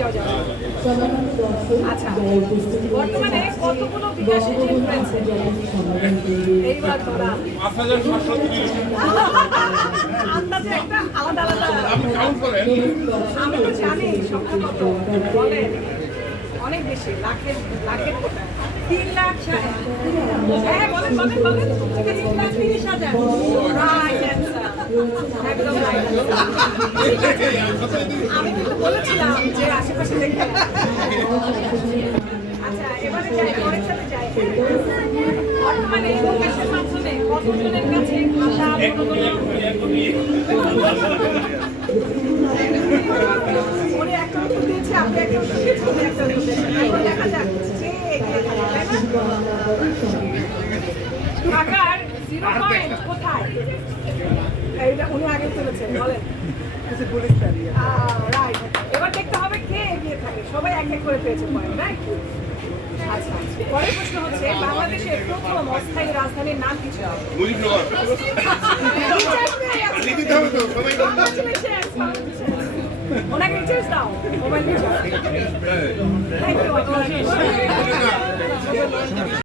যাও যাও। আচ্ছা, বর্তমানে কতগুলো বিকাশে টিম রয়েছে? এইবার ধরা ৫,৭৩০। আন্দাজে একটা আলাদা আলাদা। আপনি কাউন্ট করেন। আমি তো জানি সংখ্যা কত বলে, অনেক বেশি, লাখের লাখের কোটা। 3,60,000। হ্যাঁ বলেন বলেন বলেন। 3,30,000। রাইট অ্যান্সার, একদম রাইট। আমি কিন্তু বলেছিলাম যে আশেপাশে দেখে। আচ্ছা, এবারে যাই, পরের সাথে যাই। বর্তমানে বিকাশের মাধ্যমে কতজনের কাছে খাতা ওরে একটা উত্তর দিয়েছে, আপনি একটা উত্তর দিয়েছেন, উনি একটা উত্তর দিয়েছেন। এখন দেখা যাক কে এগিয়ে থাকে, তাই না? ঢাকার 0 পয়েন্ট কোথায়? এইটা উনি আগে তুলেছেন, বলেন। রাইট, এবার দেখতে হবে কে এগিয়ে থাকে। সবাই এক এক করে পেয়েছে পয়েন্ট, রাইট? আচ্ছা, পরের প্রশ্ন হচ্ছে বাংলাদেশের প্রথম অস্থায়ী রাজধানীর নাম কি ছিল? মুজিবনগর। লিখিত হবে তো, সবাই Congratulations, congratulations. ওনাকে রিচার্জ দাও, মোবাইল রিচার্জ। Thank you.